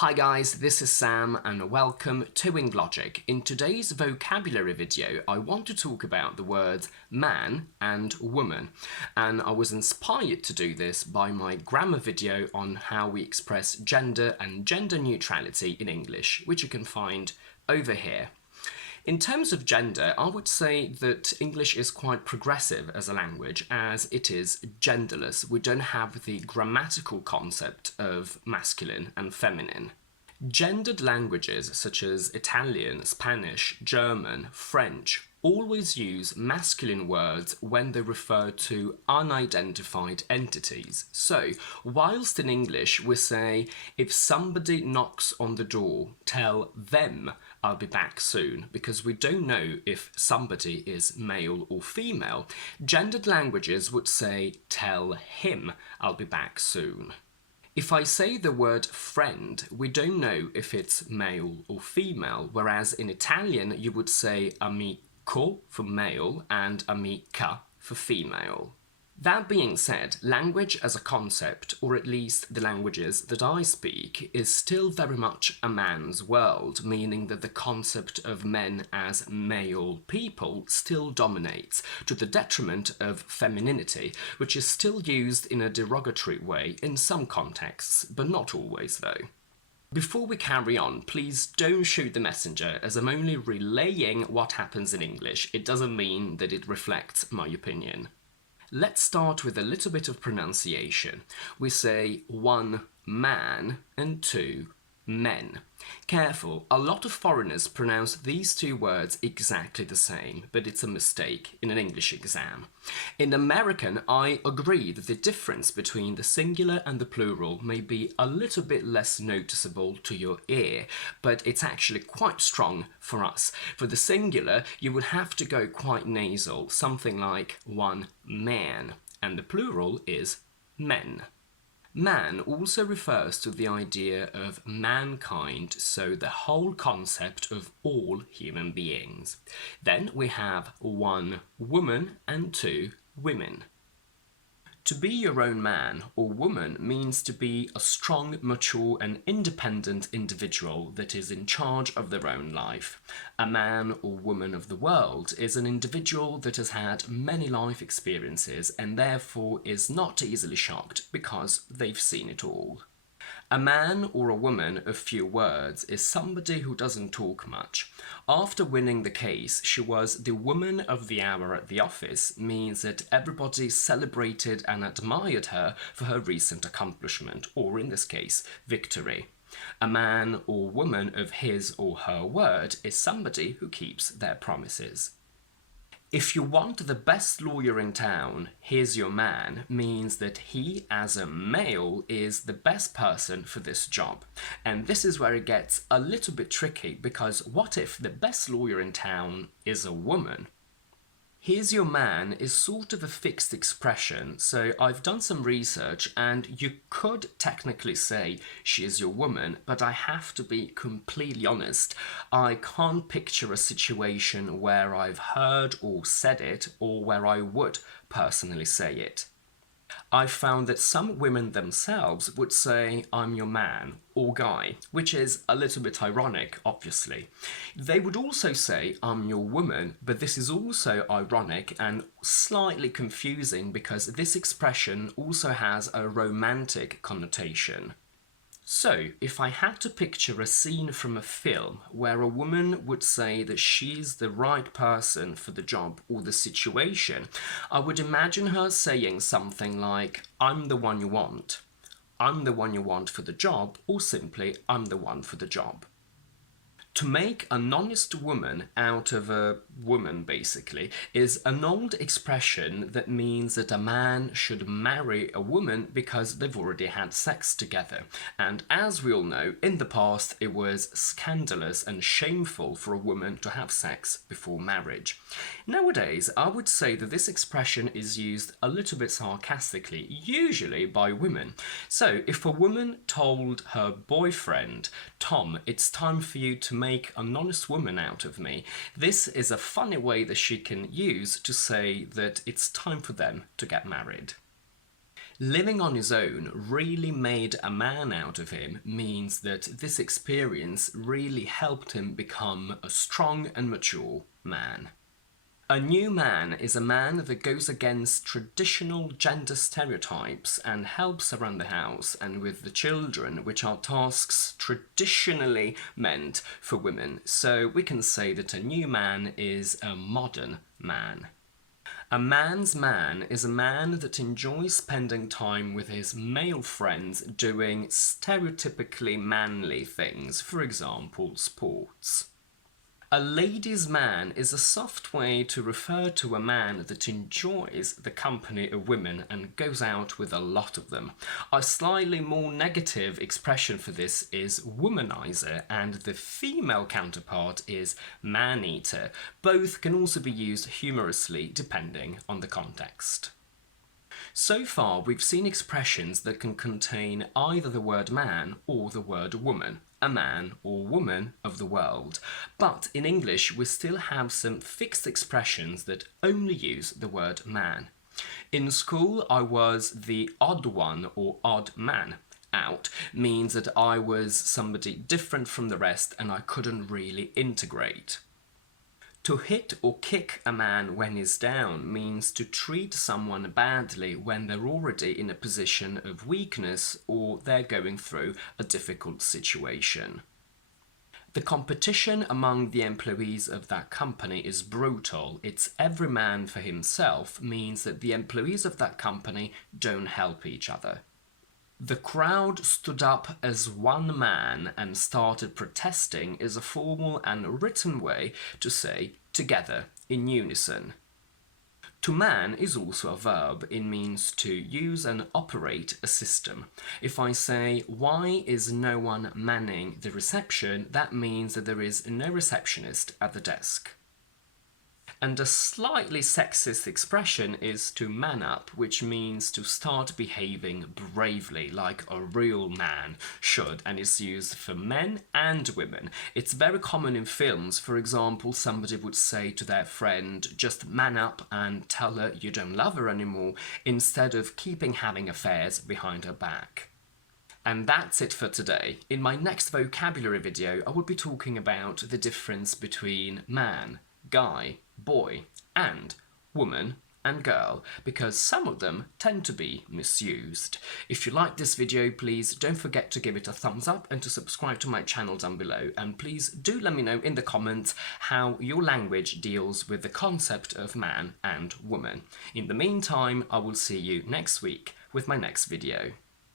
Hi guys, this is Sam and welcome to Logic. In today's vocabulary video, I want to talk about the words man and woman, and I was inspired to do this by my grammar video on how we express gender and gender neutrality in English, which you can find over here. In terms of gender, I would say that English is quite progressive as a language, as it is genderless. We don't have the grammatical concept of masculine and feminine. Gendered languages such as Italian, Spanish, German, French always use masculine words when they refer to unidentified entities. So, whilst in English we say, if somebody knocks on the door, tell them I'll be back soon, because we don't know if somebody is male or female, gendered languages would say, tell him I'll be back soon. If I say the word friend, we don't know if it's male or female, whereas in Italian you would say amico for male and amica for female. That being said, language as a concept, or at least the languages that I speak, is still very much a man's world, meaning that the concept of men as male people still dominates, to the detriment of femininity, which is still used in a derogatory way in some contexts, but not always though. Before we carry on, please don't shoot the messenger, as I'm only relaying what happens in English. It doesn't mean that it reflects my opinion. Let's start with a little bit of pronunciation. We say one man and two men. Careful, a lot of foreigners pronounce these two words exactly the same, but it's a mistake in an English exam. In American, I agree that the difference between the singular and the plural may be a little bit less noticeable to your ear, but it's actually quite strong for us. For the singular, you would have to go quite nasal, something like one man, and the plural is men. Man also refers to the idea of mankind, so the whole concept of all human beings. Then we have one woman and two women. To be your own man or woman means to be a strong, mature and independent individual that is in charge of their own life. A man or woman of the world is an individual that has had many life experiences and therefore is not easily shocked because they've seen it all. A man or a woman of few words is somebody who doesn't talk much. After winning the case, she was the woman of the hour at the office, means that everybody celebrated and admired her for her recent accomplishment, or in this case, victory. A man or woman of his or her word is somebody who keeps their promises. If you want the best lawyer in town, here's your man means that he, as a male, is the best person for this job. And this is where it gets a little bit tricky, because what if the best lawyer in town is a woman? Here's your man is sort of a fixed expression, so I've done some research and you could technically say she is your woman, but I have to be completely honest. I can't picture a situation where I've heard or said it, or where I would personally say it. I found that some women themselves would say, I'm your man or guy, which is a little bit ironic, obviously. They would also say, I'm your woman, but this is also ironic and slightly confusing because this expression also has a romantic connotation. So, if I had to picture a scene from a film where a woman would say that she's the right person for the job or the situation, I would imagine her saying something like, I'm the one you want. I'm the one you want for the job, or simply, I'm the one for the job. To make an honest woman out of a woman, basically, is an old expression that means that a man should marry a woman because they've already had sex together. And as we all know, in the past it was scandalous and shameful for a woman to have sex before marriage. Nowadays, I would say that this expression is used a little bit sarcastically, usually by women. So, if a woman told her boyfriend, Tom, it's time for you to make an honest woman out of me, this is a funny way that she can use to say that it's time for them to get married. Living on his own really made a man out of him means that this experience really helped him become a strong and mature man. A new man is a man that goes against traditional gender stereotypes and helps around the house and with the children, which are tasks traditionally meant for women. So we can say that a new man is a modern man. A man's man is a man that enjoys spending time with his male friends doing stereotypically manly things, for example, sports. A ladies' man is a soft way to refer to a man that enjoys the company of women and goes out with a lot of them. A slightly more negative expression for this is womanizer, and the female counterpart is man-eater. Both can also be used humorously depending on the context. So far, we've seen expressions that can contain either the word man or the word woman, a man or woman of the world. But in English, we still have some fixed expressions that only use the word man. In school, I was the odd one or odd man. Out means that I was somebody different from the rest and I couldn't really integrate. To hit or kick a man when he's down means to treat someone badly when they're already in a position of weakness or they're going through a difficult situation. The competition among the employees of that company is brutal. It's every man for himself means that the employees of that company don't help each other. The crowd stood up as one man and started protesting is a formal and written way to say together, in unison. To man is also a verb. It means to use and operate a system. If I say, why is no one manning the reception, that means that there is no receptionist at the desk. And a slightly sexist expression is to man up, which means to start behaving bravely like a real man should, and is used for men and women. It's very common in films. For example, somebody would say to their friend, just man up and tell her you don't love her anymore, instead of keeping having affairs behind her back. And that's it for today. In my next vocabulary video, I will be talking about the difference between man, guy, boy, and woman and girl, because some of them tend to be misused. If you like this video, please don't forget to give it a thumbs up and to subscribe to my channel down below, and please do let me know in the comments how your language deals with the concept of man and woman. In the meantime, I will see you next week with my next video.